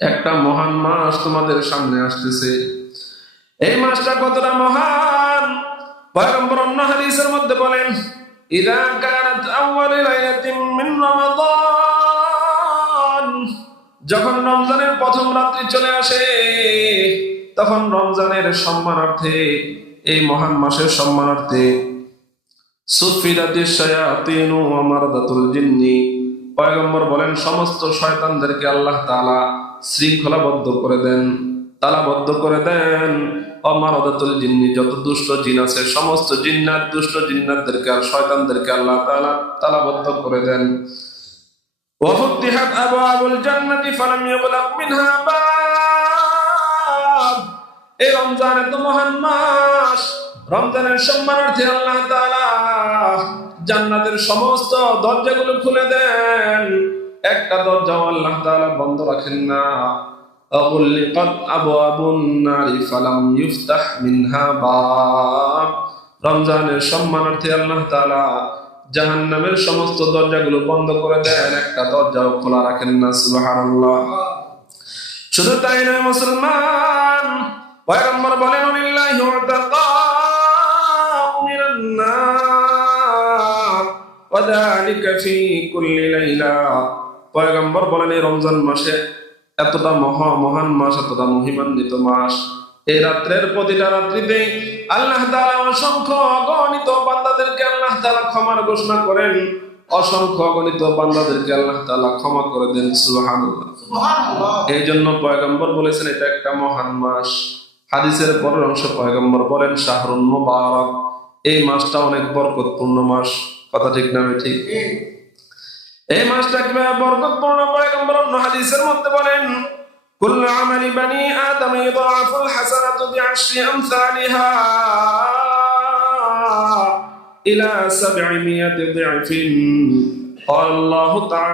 একটা মহান মাস তোমাদের সামনে আসতেছে। এই মাসটা কতটা মহান পয়গম্বর অন্য হাদিসের মধ্যে বলেন, ইযা কানাত আউয়ালু লাইলাতিন মিন রমাদান, যখন রমজানের প্রথম রাত্রি চলে আসে তখন রমজানের সম্মানার্থে, এই মহান মাসের সম্মানার্থে সুফিদাতিশ শায়াতিনু ওয়া মারদাতুল জিন্নি, পয়গম্বর বলেন সমস্ত শয়তানদেরকে আল্লাহ তাআলা শৃঙ্খলাবদ্ধ করে দেন, তালাবদ্ধ করে দেন। অমারদাতুল জিন্নি, যত দুষ্ট জিন আছে সমস্ত জিন্নাত, দুষ্ট জিন্নাতদেরকে আর শয়তানদেরকে আল্লাহ তাআলা তালাবদ্ধ করে দেন। ওয়াফুতিহাত আবওয়াবুল জান্নাতি ফালাম ইউগলাক মিনহা বাব, এই রমজান এত মহান মাস, রমজানের সম্মানার্থে আল্লাহ তাআলা জান্নাতের সমস্ত দরজাগুলো খুলে দেন, একটা দরজাও আল্লাহ তাআলা বন্ধ রাখেন না। أغلقت أبواب النار فلم يفتح منها باب, রমজানের সম্মানার্থে আল্লাহ তাআলা জাহান্নামের সমস্ত দরজাগুলো বন্ধ করে দেন, একটা দরজাও খোলা রাখেন না। সুবহানাল্লাহ। শুধু তাই নয় মুসলমান, পয়গম্বর বলেন লিল্লাহি উতাকাউ মিনান নার ওয়া যালিকা ফি কুল্লি লাইলা, পয়গম্বর বলেন এই রমজান মাসে এতটা মহান মাস, এতটা মহিমান্বিত মাস, এই রাত্রের প্রতিটা রাত্রিতে আল্লাহ তাআলা অসংখ্য অগণিত বান্দাদেরকে আল্লাহ তাআলা ক্ষমার ঘোষণা করেন, অসংখ্য অগণিত বান্দাদেরকে আল্লাহ তাআলা ক্ষমা করে দেন। সুবহানাল্লাহ, সুবহানাল্লাহ। এই জন্য পয়গম্বর বলেছেন এটা একটা মহান মাস। হাদিসের পরের অংশ পয়গম্বর বলেন শাহরুন মুবারক, এই মাসটা অনেক বরকতপূর্ণ মাস। কথা ঠিক না ঠিক? এই মাসটা কিভাবে বরকতপূর্ণ, পয়গম্বর অন্য হাদিসের মধ্যে বলেন কুল্লু আমালি বানি আদম ইউদাআফুল হাসানাতু বিআশরি আমসালিহা ইলা 700 দি'ফিন। আল্লাহু তাআলা